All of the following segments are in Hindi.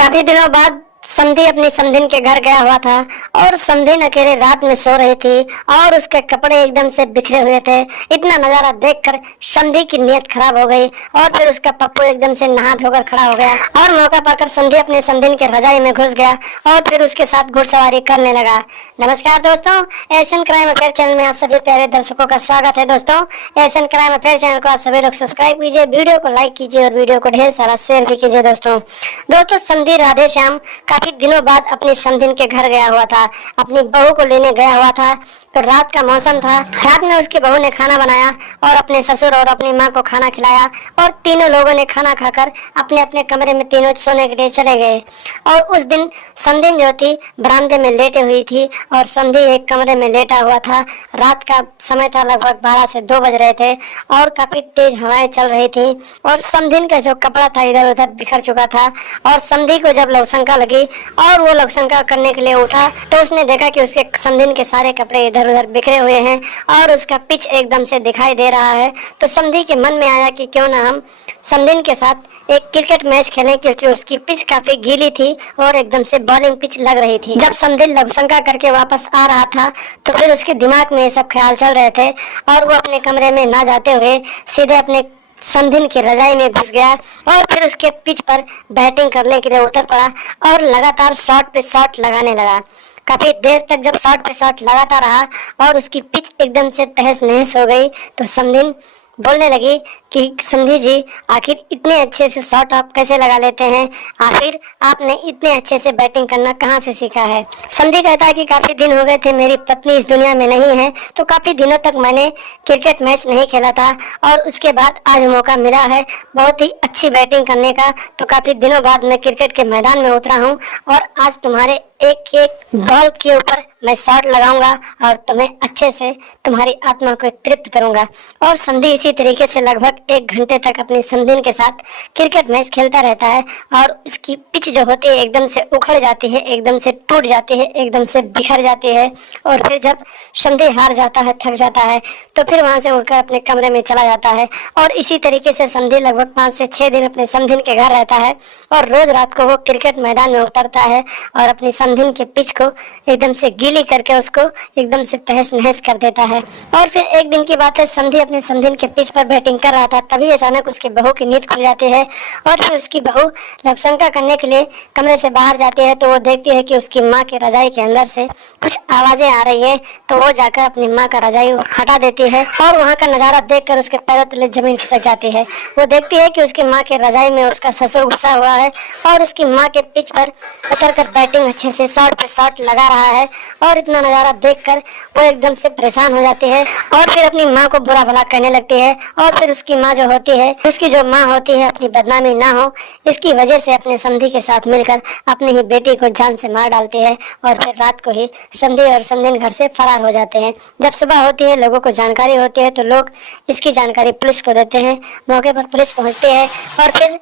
काफी दिनों बाद समधी अपनी समधिन के घर गया हुआ था और समधिन अकेले रात में सो रही थी और उसके कपड़े एकदम से बिखरे हुए थे। इतना नजारा देखकर समधी की नीयत खराब हो गई और फिर उसका पप्पू एकदम से नहा धोकर खड़ा हो गया और मौका पाकर समधी अपने समधिन के रजाई में घुस गया और फिर उसके साथ घुड़सवारी करने लगा। नमस्कार दोस्तों, एशियन क्राइम अफेयर चैनल में आप सभी प्यारे दर्शकों का स्वागत है। दोस्तों, एशियन क्राइम अफेयर चैनल को आप सभी लोग सब्सक्राइब कीजिए, वीडियो को लाइक कीजिए और वीडियो को ढेर सारा शेयर भी कीजिए। दोस्तों समधी राधे श्याम काफी दिनों बाद अपनी समधिन के घर गया हुआ था, अपनी बहू को लेने गया हुआ था। तो रात का मौसम था। रात में उसकी बहू ने खाना बनाया और अपने ससुर और अपनी माँ को खाना खिलाया और तीनों लोगों ने खाना खाकर अपने अपने कमरे में तीनों सोने के लिए चले गए। और उस दिन समधिन जो थी बरामदे में लेटे हुई थी और समधी एक कमरे में लेटा हुआ था। रात का समय था, लगभग 12 से 2 बज रहे थे और काफी तेज हवाएं चल रही थी और समधिन का जो कपड़ा था इधर उधर बिखर चुका था। और समधी को जब लवशंका लगी और वो लवशंका करने के लिए उठा तो उसने देखा कि उसके समधिन के सारे कपड़े इधर उधर बिखरे हुए हैं और उसका पिच एकदम से दिखाई दे रहा है। तो समधी के मन में आया कि क्यों ना हम समधिन के साथ एक क्रिकेट मैच खेलें, क्योंकि उसकी पिच काफी गीली थी और एकदम से बॉलिंग पिच लग रही थी। जब समधिन लघुशंका करके वापस आ रहा था तो फिर उसके दिमाग में ये सब ख्याल चल रहे थे और वो अपने कमरे में ना जाते हुए सीधे अपने समधिन की रजाई में घुस गया और फिर उसके पिच पर बैटिंग करने के लिए उतर पड़ा और लगातार शॉट पे शॉट लगाने लगा। काफी देर तक जब शॉट पे शॉट लगाता रहा और उसकी पिच एकदम से तहस नहस हो गई तो समधिन बोलने लगी कि समधी जी, आखिर इतने अच्छे से शॉट आप कैसे लगा लेते हैं? आखिर आपने इतने अच्छे से बैटिंग करना कहाँ से सीखा है? समधी कहता है कि काफी दिन हो गए थे, मेरी पत्नी इस दुनिया में नहीं है, तो काफी दिनों तक मैंने क्रिकेट मैच नहीं खेला था और उसके बाद आज मौका मिला है बहुत ही अच्छी बैटिंग करने का। तो काफी दिनों बाद मैं क्रिकेट के मैदान में उतरा हूँ और आज तुम्हारे एक एक बॉल के ऊपर मैं शॉट लगाऊंगा और तुम्हें अच्छे से तुम्हारी आत्मा को तृप्त करूंगा। और समधी इसी तरीके से लगभग 1 घंटे तक अपनी समधिन के साथ क्रिकेट मैच खेलता रहता है और उसकी पिच जो होती है एकदम से उखड़ जाती है, एकदम से टूट जाती है, एकदम से बिखर जाती है। और फिर जब समधी हार जाता है, थक जाता है, तो फिर वहां से उठकर अपने कमरे में चला जाता है। और इसी तरीके से समधी लगभग 5 से 6 दिन अपने समधिन के घर रहता है और रोज रात को वो क्रिकेट मैदान में उतरता है और अपनी समधिन के पिच को एकदम से गीली करके उसको एकदम से तहस नहस कर देता है। और फिर एक दिन की बात है, समधी अपने समधिन के पिच पर बैटिंग कर रहा था, तभी अचानक उसकी बहू की नींद खुल जाती है और फिर उसकी बहू लघुशंका करने के लिए कमरे से बाहर जाती है। तो वो देखती है कि उसकी माँ के रजाई के अंदर से कुछ आवाजें आ रही है। तो वो जाकर अपनी माँ का रजाई हटा देती है और वहाँ का नजारा देखकर उसके पैरों तले जमीन खिसक जाती है। वो देखती है कि उसकी माँ के रजाई में उसका ससुर घुसा हुआ है और उसकी माँ के पिच पर उतर कर बैटिंग अच्छे से शॉट पे शॉट लगा रहा है। और इतना नजारा देखकर वो एकदम से परेशान हो जाती है और फिर अपनी माँ को बुरा भला कहने लगती है। और फिर उसकी माँ जो होती है, उसकी जो माँ होती है, अपनी बदनामी ना हो इसकी वजह से अपने समधी के साथ मिलकर अपनी ही बेटी को जान से मार डालती है और फिर रात को ही समधी और समधिन घर से फरार हो जाते हैं। जब सुबह होती है, लोगों को जानकारी होती है तो लोग इसकी जानकारी पुलिस को देते हैं। मौके पर पुलिस पहुंचती है और फिर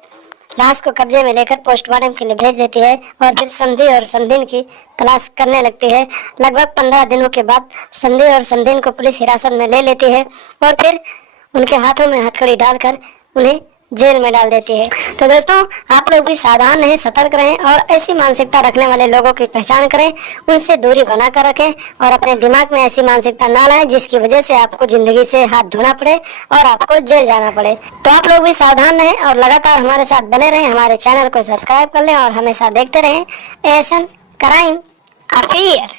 लाश को कब्जे में लेकर पोस्टमार्टम के लिए भेज देती है और फिर समधी और समधिन की तलाश करने लगती है। लगभग 15 दिनों के बाद समधी और समधिन को पुलिस हिरासत में ले लेती है और फिर उनके हाथों में हथकड़ी डालकर उन्हें जेल में डाल देती है। तो दोस्तों, आप लोग भी सावधान रहें, सतर्क रहें और ऐसी मानसिकता रखने वाले लोगों की पहचान करें, उनसे दूरी बनाकर रखें और अपने दिमाग में ऐसी मानसिकता ना लाएं जिसकी वजह से आपको जिंदगी से हाथ धोना पड़े और आपको जेल जाना पड़े। तो आप लोग भी सावधान रहें और लगातार हमारे साथ बने रहें। हमारे चैनल को सब्सक्राइब कर लें और हमेशा देखते रहें एशियन क्राइम अफेयर।